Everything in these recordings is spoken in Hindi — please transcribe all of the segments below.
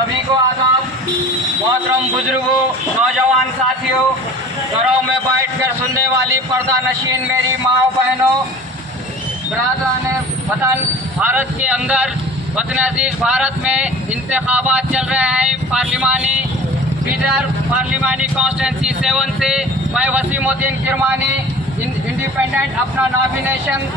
सभी को आदाब। मोहतरम बुजुर्गों, नौजवान साथियों, घरों में बैठकर सुनने वाली पर्दा नशीन मेरी माओ बहनों, बरादरान वतन, भारत के अंदर वतन अजीज भारत में इंतखाबात चल रहे हैं पार्लिमानी। बीदर पार्लिमानी कॉन्स्टिट्यूंसी 7 से मैं वसीमुद्दीन किरमानी इंडिपेंडेंट अपना नॉमिनेशन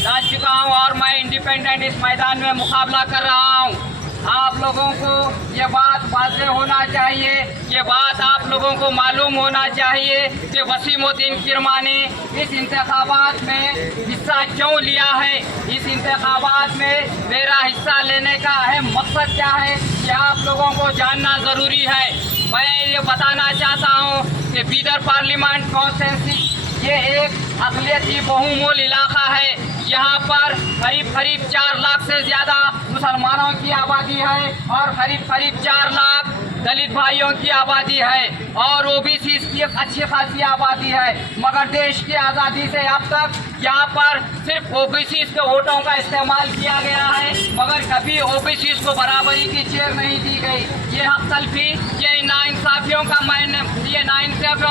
डाल चुका हूं और मैं इंडिपेंडेंट इस मैदान में मुकाबला कर रहा हूं। आप लोगों को ये बात वाज़ेह होना चाहिए, ये बात आप लोगों को मालूम होना चाहिए कि वसीमुद्दीन किरमानी इस इंतखाबात में हिस्सा क्यों लिया है। इस इंतखाबात में मेरा हिस्सा लेने का अहम मकसद क्या है, ये आप लोगों को जानना ज़रूरी है। मैं ये बताना चाहता हूँ कि बीदर पार्लियामेंट कॉन्स्टिट्यूंसी ये एक अक़लियती बहुमूल इलाका है। यहाँ पर करीब 4 लाख से ज़्यादा मुसलमानों की आबादी है और करीब 4 लाख दलित भाइयों की आबादी है और ओबीसी की एक अच्छी खासी आबादी है। मगर देश की आज़ादी से अब तक यहाँ पर सिर्फ ओबीसी के वोटों का इस्तेमाल किया गया है, मगर कभी ओबीसी को बराबरी की चेयर नहीं दी गई। ये हक तलफी, ये नाइंसाफियों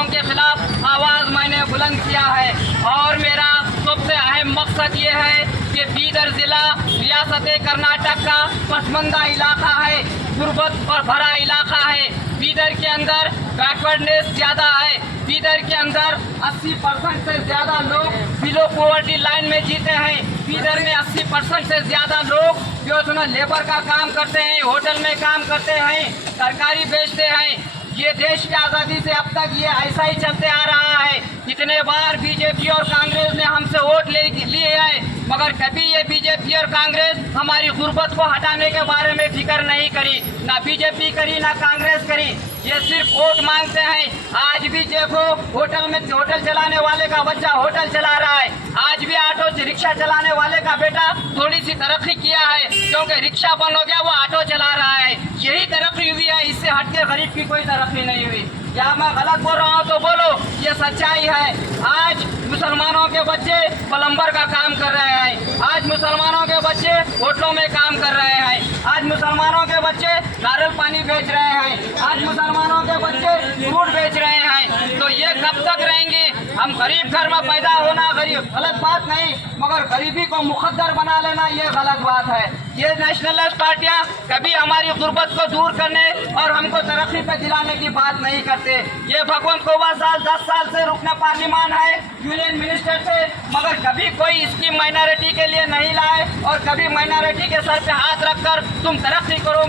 के खिलाफ आवाज़ मैंने बुलंद किया है और मेरा सबसे अहम मकसद ये है कि बीदर ज़िला रियासत कर्नाटक का पसमानदा इलाका है, गुर्बत और भरा इलाका है। बीदर के अंदर बैकवर्डनेस ज़्यादा है। बीदर के अंदर 80% से ज़्यादा लोग बिलो पॉवर्टी लाइन में जीते हैं। बीदर में 80% से ज़्यादा लोग जो लेबर का काम करते हैं, होटल में काम करते हैं, तरकारी बेचते हैं। ये देश की आज़ादी से अब तक ये ऐसा ही चलते आ रहा है। इतने बार बीजेपी और कांग्रेस ने हमसे वोट लिए हैं, मगर कभी ये बीजेपी और कांग्रेस हमारी गुर्बत को हटाने के बारे में फिक्र नहीं करी। ना बीजेपी करी, ना कांग्रेस करी। ये सिर्फ वोट मांगते हैं। आज भी देखो, होटल चलाने वाले का बच्चा होटल चला रहा है। आज भी ऑटो रिक्शा चलाने वाले का बेटा थोड़ी सी तरक्की किया है, क्योंकि रिक्शा बंद हो गया, वो ऑटो चला रहा है। यही तरक्की हुई है, इससे हटके गरीब की कोई तरक्की नहीं हुई। क्या मैं गलत बोल रहा हूँ तो बोलो, ये सच्चाई है। आज मुसलमानों के बच्चे प्लम्बर का काम कर रहे हैं, आज मुसलमानों के बच्चे होटलों में काम कर रहे हैं, आज मुसलमानों के बच्चे नारियल पानी बेच रहे हैं, आज मुसलमानों के बच्चे फ्रूट बेच रहे हैं। तो ये कब तक रहेंगे? हम गरीब घर में पैदा होना गरीब गलत बात नहीं, मगर गरीबी को मुकद्दर बना लेना ये गलत बात है। ये नेशनलिस्ट पार्टियां कभी हमारी गुर्बत को दूर करने और हमको तरक्की पे दिलाने की बात नहीं करते। ये भगवंत कोबा साल 10 साल से रुकना पार्लियामान है यूनियन मिनिस्टर से, मगर कभी कोई स्कीम माइनॉरिटी के लिए नहीं लाए और कभी माइनॉरिटी के सर पे हाथ रखकर तुम तरक्की करो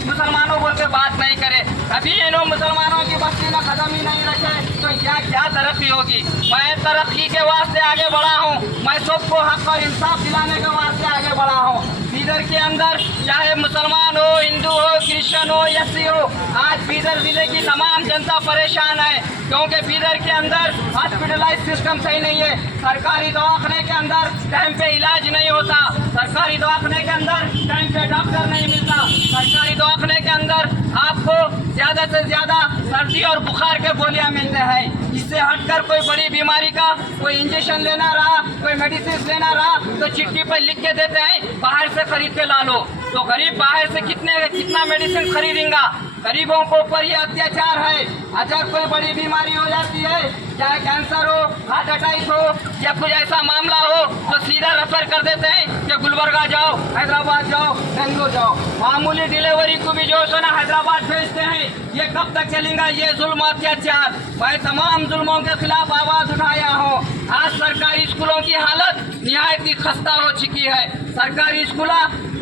मुसलमानों बोल के बात नहीं करे। कभी इन्हों मुसलमानों की बस्ती में कदम ही नहीं रखे, तो यहाँ क्या तरक्की होगी? मैं तरक्की के वास्ते आगे बढ़ा हूँ, मैं सबको हक और इंसाफ दिलाने के वास्ते आगे बढ़ा हूँ। बीदर के अंदर चाहे मुसलमान हो, हिंदू हो, क्रिश्चियन हो, एससी हो, आज बीदर जिले की तमाम जनता परेशान है, क्योंकि बीदर के अंदर हॉस्पिटलाइज सिस्टम सही नहीं है। सरकारी दवाखाने के अंदर टाइम पे इलाज नहीं होता, सरकारी दवाखाने के अंदर टाइम पे डॉक्टर नहीं मिलता, सरकारी दवाखाने के अंदर आपको ज़्यादा से ज़्यादा सर्दी और बुखार के गोलियां मिलते हैं। इससे हटकर कोई बड़ी बीमारी का कोई इंजेक्शन लेना रहा, कोई मेडिसिन लेना रहा, तो चिट्ठी पर लिख के देते हैं बाहर से खरीद के ला लो। तो गरीब बाहर से कितना मेडिसिन खरीदेंगा? गरीबों को ऊपर ये अत्याचार है। अगर कोई बड़ी बीमारी हो जाती है, चाहे कैंसर हो, हार्ट अटैक हो या कुछ ऐसा मामला हो, तो सीधा रेफर कर देते हैं कि गुलबर्गा जाओ, हैदराबाद जाओ, बेंगलोर जाओ। मामूली डिलीवरी को भी जो है ना हैदराबाद भेजते हैं। ये कब तक चलेगा ये जुल्म अत्याचार? मैं तमाम जुल्मों के खिलाफ आवाज़ उठाया हूँ। आज सरकारी स्कूलों की हालत निहायत ही खस्ता हो चुकी है। सरकारी स्कूल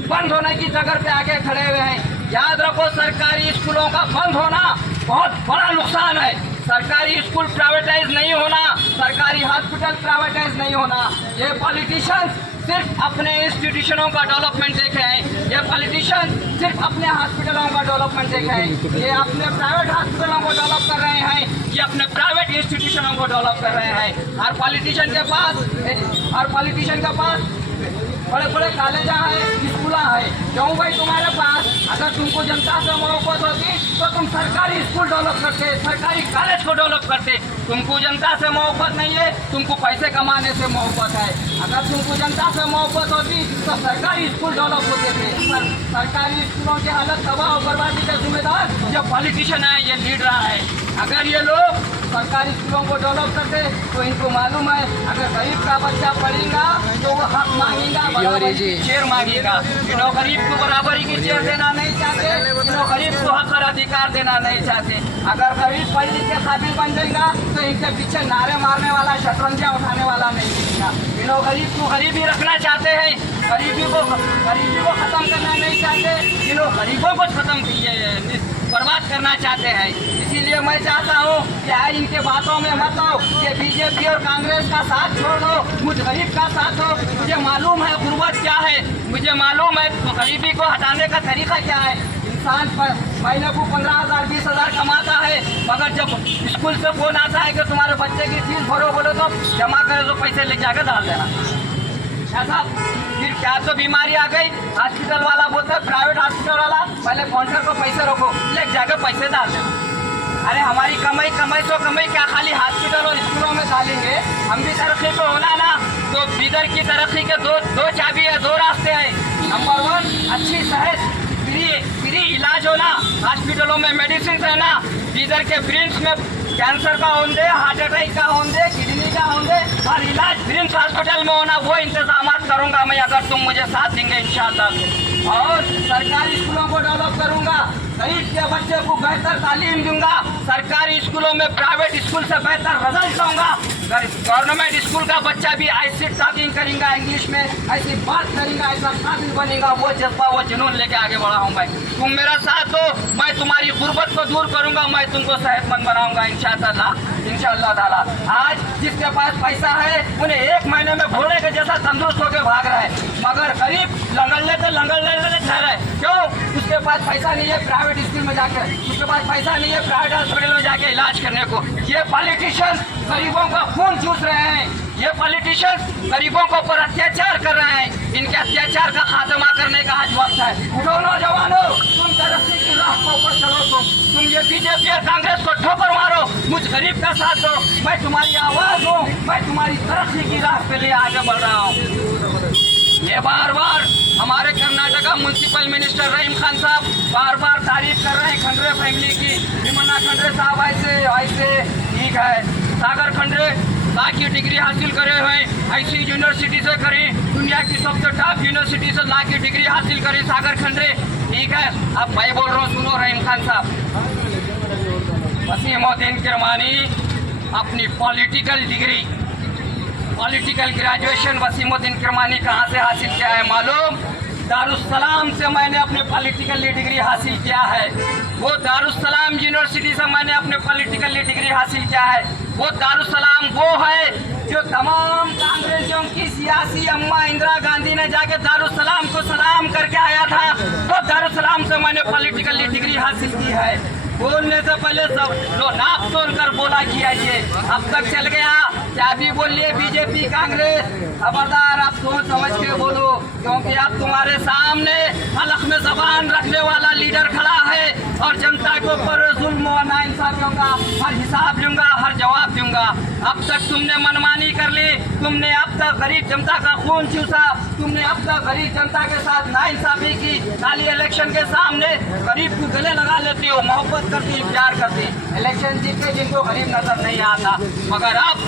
बंद होने की जगह पे आके खड़े हुए हैं। याद रखो, सरकारी स्कूलों का बंद होना बहुत बड़ा नुकसान है। सरकारी स्कूल प्राइवेटाइज नहीं होना, सरकारी हॉस्पिटल प्राइवेटाइज नहीं होना। ये पॉलिटिशियंस सिर्फ अपने इंस्टीट्यूशनों का डेवलपमेंट देखे हैं, ये पॉलिटिशियन सिर्फ अपने हॉस्पिटलों का डेवलपमेंट देखे हैं, ये अपने प्राइवेट हॉस्पिटलों को डेवलप कर रहे हैं, ये अपने प्राइवेट इंस्टीट्यूशनों को डेवलप कर रहे हैं। हर पॉलिटिशियन के पास बड़े बड़े कॉलेजा है, स्कूला है। क्यों भाई? तुम्हारे पास अगर तुमको जनता से मोहब्बत होती तो तुम सरकारी स्कूल डेवलप करते, सरकारी कॉलेज को डेवलप करते। तुमको जनता से मोहब्बत नहीं है, तुमको पैसे कमाने से मोहब्बत है। अगर तुमको जनता से मोहब्बत होती तो सरकारी स्कूल डेवलप होते थे। सरकारी स्कूलों की हालत तबाह और बर्बादी के पॉलिटिशियन है, ये लीड रहा है। अगर ये लोग सरकारी स्कूलों को डेवलप करते तो इनको मालूम है अगर गरीब का बच्चा पढ़ेगा तो वो हक मांगेगा, बराबरी की चेयर मांगेगा। इन्हों गरीब को बराबरी की चेयर देना नहीं चाहते, इन्हों गरीब को हक और अधिकार देना नहीं चाहते। अगर गरीब पढ़ लिख के काबिल बन जाएगा तो इनके पीछे नारे मारने वाला, शतरंजियाँ उठाने वाला नहीं मिलेगा। इन्हों गरीब को गरीबी रखना चाहते हैं, गरीबी को खत्म करना नहीं चाहते, इन्हों गरीबों को खत्म किए बर्बाद करना चाहते हैं। इसीलिए मैं चाहता हूँ कि आज इनके बातों में मत आओ कि बीजेपी और कांग्रेस का साथ छोड़ दो, मुझ गरीब का साथ दो। मुझे मालूम है गुर्बत क्या है, मुझे मालूम है गरीबी को हटाने का तरीका क्या है। इंसान पर महीने को 15,000 20,000 कमाता है, मगर जब स्कूल से फोन आता है कि तुम्हारे बच्चे की फीस भरो, बोलो तो जमा करे तो पैसे ले जाकर डाल देना। ऐसा फिर क्या तो बीमारी आ गई, हॉस्पिटल वाला बोलता है, प्राइवेट हॉस्पिटल वाला पहले काउंटर पर पैसे रखो, ले जाकर पैसे डाल देना। अरे हमारी कमाई तो कमाई क्या खाली हॉस्पिटल और स्कूलों में डालेंगे? हम भी तरक्की तो होना ना। तो बीदर की तरक्की के दो चाबी है, दो रास्ते हैं। नंबर 1 अच्छी सेहत, फ्री इलाज होना, हॉस्पिटलों में मेडिसिन रहना। बीदर के ब्रिम्स में कैंसर का होंगे, हार्ट अटैक का होंगे, किडनी का होंगे, और इलाज ब्रिम्स हॉस्पिटल में होना, वो इंतजाम करूंगा मैं अगर तुम मुझे साथ देंगे इंशाअल्लाह। और सरकारी स्कूलों को डेवलप करूंगा, गरीब के बच्चे को बेहतर तालीम दूंगा। सरकारी स्कूलों में प्राइवेट स्कूल से बेहतर रिजल्ट दूंगा। गवर्नमेंट स्कूल का बच्चा भी ऐसी टॉकिंग करेगा, इंग्लिश में ऐसी बात करेगा, ऐसा काबिल बनेगा, वो जज्बा वो जुनून लेके आगे बढ़ा हूँ भाई। तुम मेरा साथ दो, मैं तुम्हारी गुर्बत को दूर करूंगा, मैं तुमको सेहतमंद बनाऊंगा इंशाअल्लाह ताला। आज जिसके पास पैसा है उन्हें 1 महीने में घोड़े के जैसा तंदुरुस्त होकर भाग रहा है, मगर गरीब लंगड़ लेते ठहरा है। क्यों? उसके पास पैसा नहीं है प्राइवेट स्कूल में जाकर, उसके पास पैसा नहीं है प्राइवेट हॉस्पिटल में जाके इलाज करने को। ये पॉलिटिशियन गरीबों का खून चूस रहे हैं, ये पॉलिटिशियन गरीबों के ऊपर अत्याचार कर रहे हैं। इनके अत्याचार का खात्मा करने का आज वक्त है। उठो नौजवानों, तुम तरक्की की राह को ऊपर चलो, तुम ये बीजेपी और कांग्रेस को ठोकर मारो, मुझ गरीब का साथ दो, मैं तुम्हारी आवाज हूँ, मैं तुम्हारी तरक्की की राह पे लिए आगे बढ़ रहा हूँ। ये बार बार हमारे कर्नाटका म्यूनसिपल मिनिस्टर रहीम खान साहब बार बार तारीफ कर रहे हैं खंडरे फैमिली की। भीमन्ना खंडरे साहब ऐसे ठीक है, सागर खंडरे लॉ की डिग्री हासिल करे हुए, ऐसी यूनिवर्सिटी से करें, दुनिया की सबसे टॉप यूनिवर्सिटी से लॉ की डिग्री हासिल करें सागर खंडरे, ठीक है। अब मैं बोल रहा हूँ, सुनो रहीम खान साहब। वसीमुद्दीन किरमानी अपनी पॉलिटिकल ग्रेजुएशन वसीमुद्दीन किरमानी कहाँ से हासिल किया है मालूम? दारुस्सलाम से मैंने अपने पॉलिटिकल डिग्री हासिल किया है। वो दारुस्सलाम यूनिवर्सिटी से मैंने अपने पॉलिटिकल डिग्री हासिल किया है। वो दारुस्सलाम वो है जो तमाम कांग्रेसियों की सियासी अम्मा इंदिरा गांधी ने जाके दारुस्सलाम को सलाम करके आया था। वो दारुस्सलाम से मैंने पॉलिटिकल डिग्री हासिल की है। बोलने से पहले सब लो नाप तोल कर बोला किया। ये अब तक चल गया, क्या भी बोलिए बीजेपी कांग्रेस, खबरदार आप सोच समझ के बोलो, क्योंकि आप तुम्हारे सामने हलक में जबान रखने वाला लीडर खड़ा है और जनता के ऊपर जुल्म और नाइंसाफियों का हर हिसाब लूंगा, हर जवाब दूंगा। अब तक तुमने मनमानी कर ली, तुमने अब तक गरीब जनता का खून चूसा, तुमने अब तक गरीब जनता के साथ नाइंसाफी की। खाली इलेक्शन के सामने गरीब को गले लगा लेती हो, मोहब्बत करती, प्यार करती, इलेक्शन जीत के जिनको गरीब नजर नहीं आता। मगर अब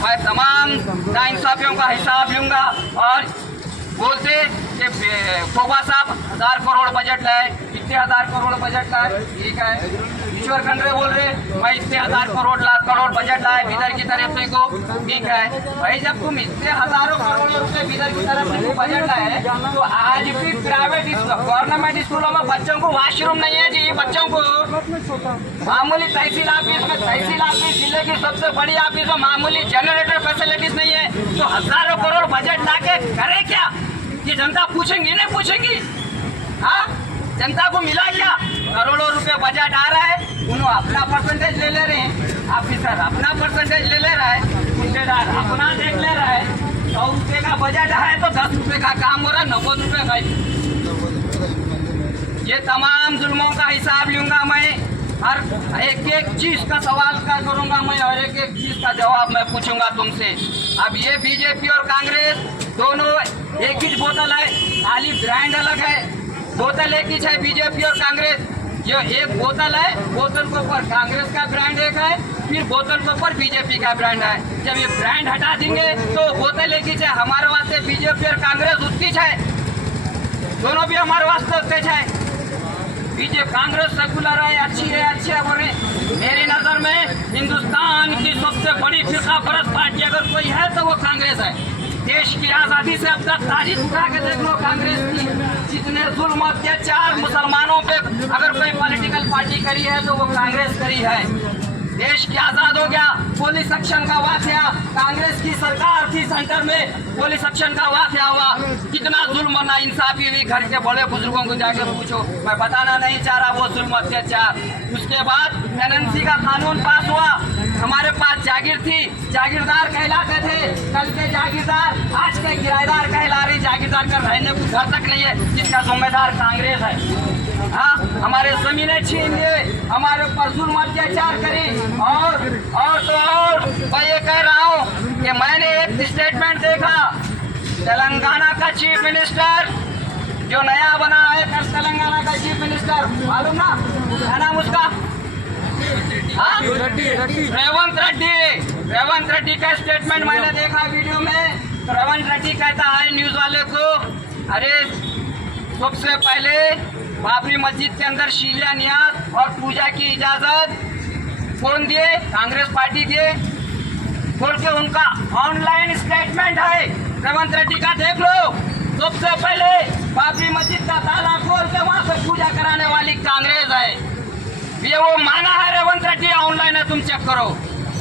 मैं तमाम नाइंसाफियों का हिसाब लूंगा। और बोलते कि खोबा साहब 1000 करोड़ बजट लाए, इतने 1000 करोड़ बजट लाए, ठीक है। ईश्वर खंडरे बोल रहे मैं इतने 1000 करोड़ बजट लाए बीदर की तरफ से को, ठीक है भाई। जब तुम इतने हजारों करोड़ रुपए बीदर की तरफ से बजट लाए, तो आज भी प्राइवेट गवर्नमेंट स्कूलों में बच्चों को वॉशरूम नहीं है जी। बच्चों को मामूली तहसील ऑफिस जिले की सबसे बड़ी ऑफिस में मामूली जनरेटर फैसिलिटीज नहीं है, तो हजारों करोड़ बजट ला के करे क्या? ये जनता पूछेंगी नहीं पूछेंगी? हाँ, जनता को मिला क्या? करोड़ों रुपए बजट आ रहा है, उन्होंने अपना परसेंटेज ले रहे हैं, ऑफिसर अपना परसेंटेज ले रहा है, ठेकेदार अपना देख ले रहा है। 100 रुपये का बजट है तो 10 रुपये का काम हो रहा है, 90 रुपये का। ये तमाम जुल्मों का हिसाब लूंगा मैं, हर एक चीज का सवाल का करूंगा मैं, और एक चीज का जवाब मैं पूछूंगा तुमसे। अब ये बीजेपी और कांग्रेस दोनों एक ही बोतल है, खाली ब्रांड अलग है। बोतल एक ही है बीजेपी और कांग्रेस। जो एक बोतल है, बोतल के ऊपर कांग्रेस का ब्रांड एक है, फिर बोतल के ऊपर बीजेपी का ब्रांड है। जब ये ब्रांड हटा देंगे तो बोतल एक ही है। हमारे वास्ते बीजेपी और कांग्रेस उसकी है, दोनों भी हमारे वास्ते उसके है। बीजेपी कांग्रेस सेकुलर है, अच्छी है बोले। मेरी नजर में हिंदुस्तान की सबसे बड़ी फिरका परस्त पार्टी अगर कोई है तो वो कांग्रेस है। देश की आजादी से अब तक तारीख उठा के देख लो, कांग्रेस की जितने जुल्म अत्याचार मुसलमानों पे अगर कोई पॉलिटिकल पार्टी करी है तो वो कांग्रेस करी है। देश की आजाद हो गया, पुलिस एक्शन का वाकया, कांग्रेस की सरकार थी सेंटर में, पुलिस एक्शन का वाकया हुआ, कितना जुल्म ना इंसाफी हुई। घर के बड़े बुजुर्गों को जाकर पूछो, मैं बताना नहीं चाह रहा वो जुल्म अत्याचार। उसके बाद टेनेंसी का कानून पास हुआ, हमारे पास जागीर थी, जागीरदार कहलाते थे, कल के जागीरदार आज के किराएदार कहला रही। जागीरदार का रहने को घर तक नहीं है, जिसका जिम्मेदार कांग्रेस है। हाँ, हमारे जमीनें छीन लिए, हमारे ऊपर जुल्म अत्याचार करी। और मैं ये कह रहा हूँ कि मैंने एक स्टेटमेंट देखा, तेलंगाना का चीफ मिनिस्टर जो नया बना है, कल तेलंगाना का चीफ मिनिस्टर मालूम ना क्या नाम उसका? रेवंत रेड्डी का स्टेटमेंट मैंने देखा वीडियो में। तो रेवंत रेड्डी कहता है न्यूज वाले को, अरे सबसे पहले बाबरी मस्जिद के अंदर शिलान्यास और पूजा की इजाजत कौन दिए? कांग्रेस पार्टी दिए। खोल के उनका ऑनलाइन स्टेटमेंट है रेवंत रेड्डी का, देख लो। सबसे पहले बाबरी मस्जिद का ताला खोल के वहां से पूजा कराने वाली कांग्रेस है। ये वो माना है रेवंत रेड्डी, ऑनलाइन है, तुम चेक करो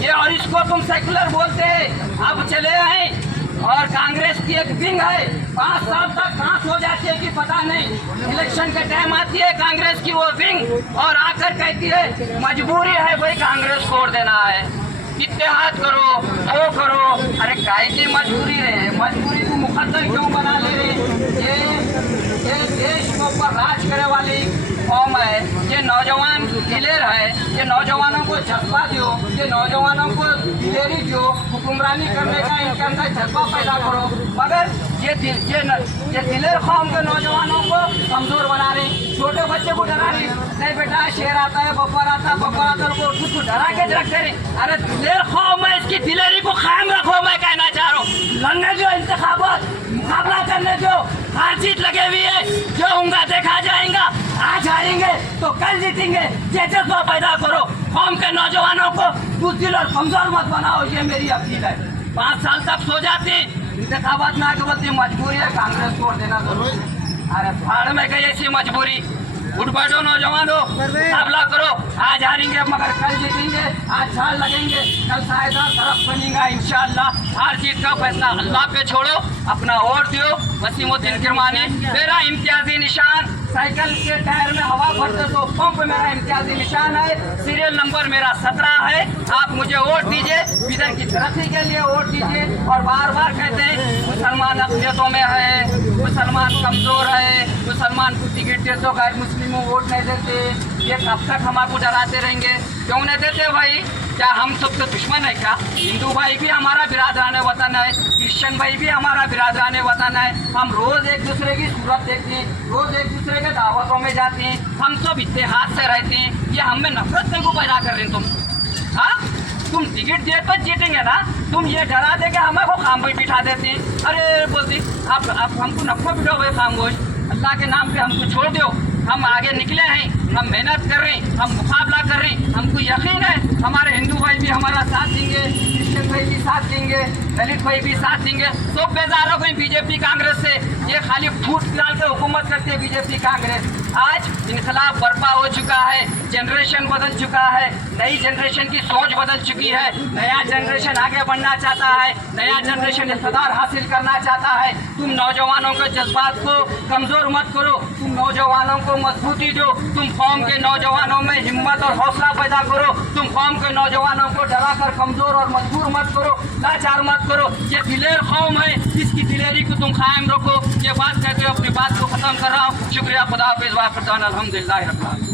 ये। और इसको तुम सेकुलर बोलते हैं। अब चले आए और कांग्रेस की एक विंग है, 5 साल तक कहाँ सो जाती है कि पता नहीं। इलेक्शन के टाइम आती है कांग्रेस की वो विंग और आकर कहती है मजबूरी है भाई कांग्रेस को वोट देना है, इत्तेहाद करो, वो करो। अरे काय की मजबूरी है? मजबूरी को मुकद्दर क्यों बना ले रहे? ये देश के ऊपर राज करे वाली कौम है, ये नौजवान दिलेर है, ये नौजवानों को जज्बा दो, ये नौजवानों को दिलेरी दो, हुक्मरानी करने का इनके अंदर जज्बा पैदा करो। मगर ये दिलेर कौम के नौजवानों को कमजोर बना रही, छोटे बच्चे को डरा रही। नहीं बेटा, शेर आता है, बब्बर आता को खुद डरा के रखते रही। अरे दिलेर कौम है, इसकी दिलेरी को कायम रखो, मैं कहना चाह रहा हूँ। लड़ने जो इंतखाबात मुकाबला करने जो, हार जीत लगे हुई है, जो होगा देखा जाएगा। आज हारेंगे तो कल जीतेंगे, ये जज्बा पैदा करो। कौम के नौजवानों को बुज़दिल और कमजोर मत बनाओ, ये मेरी अपील है। 5 साल तक सो जाती, इंतखाबात में आगे बढ़ती, मजबूरी है कांग्रेस को वोट देना जरूरी। अरे भाड़ में गई ऐसी मजबूरी। उठ बैठो नौजवानों, मुकाबला करो। आज हारेंगे मगर कल जीतेंगे, आज झाड़ लगेंगे, कल शायद तरफ बनेगा इंशाअल्लाह। हार जीत का फैसला अल्लाह पे छोड़ो, अपना वोट दो। वसीमुद्दीन किरमानी, मेरा इम्तियाजी निशान साइकिल के टायर में हवा भरते तो पंप मेरा इम्तियाजी निशान है। सीरियल नंबर मेरा 17 है। आप मुझे वोट दीजिए, इधर की तरक्की के लिए वोट दीजिए। और बार बार कहते हैं मुसलमान अक़लियतों में है, मुसलमान कमज़ोर है, मुसलमान को टिकट दे तो गैर मुस्लिमों वोट नहीं देते। ये कब तक हम आपको डराते रहेंगे? क्यों नहीं देते भाई? क्या हम सबसे दुश्मन है क्या? हिंदू भाई भी हमारा बिरादराने वतन है, क्रिश्चियन भाई भी हमारा बिरादराने वतन है। हम रोज़ एक दूसरे की सूरत देखते हैं, रोज़ एक दूसरे के दावतों में जाते हैं, हम सब इत्तेहाद से रहते हैं। ये हमें नफरत से को पैदा कर रहे हैं तुम। हाँ, तुम टिकट दिए तो जीतेंगे ना, तुम ये डरा दे के हमें को खाम पे बिठा देते हैं। अरे बोलती आप हमको नफो बिठो भाई खामोश, अल्लाह के नाम पे हमको छोड़ दो। हम आगे निकले हैं, हम मेहनत कर रहे हैं, हम मुकाबला कर रहे हैं। हमको यकीन है हमारे हिंदू भाई भी हमारा साथ देंगे, क्रिश्चियन भाई भी साथ देंगे, दलित भाई भी साथ देंगे। सब बेजार हो गए बीजेपी कांग्रेस से। ये खाली फूट डाल के हुकूमत करती है बीजेपी कांग्रेस। आज इनकलाब बर्पा हो चुका है, जनरेशन बदल चुका है, नई जनरेशन की सोच बदल चुकी है। नया जनरेशन आगे बढ़ना चाहता है, नया जनरेशन इक़्तिदार हासिल करना चाहता है। तुम नौजवानों के जज्बात को कमज़ोर मत करो, तुम नौजवानों को मजबूती दो। तुम कौम के नौजवानों में हिम्मत और हौसला पैदा करो। तुम कौम के नौजवानों को डराकर कमज़ोर और मजबूर मत करो, लाचार मत करो। ये दिलेर कौम है, इसकी दिलेरी को तुम कायम रखो। ये बात कहते हुए अपनी बात को ख़त्म कर रहा हूँ। शुक्रिया, खुदा हाफ़िज़, वाफ़िज़, अल्हम्दुलिल्लाह रब्बिल आलमीन।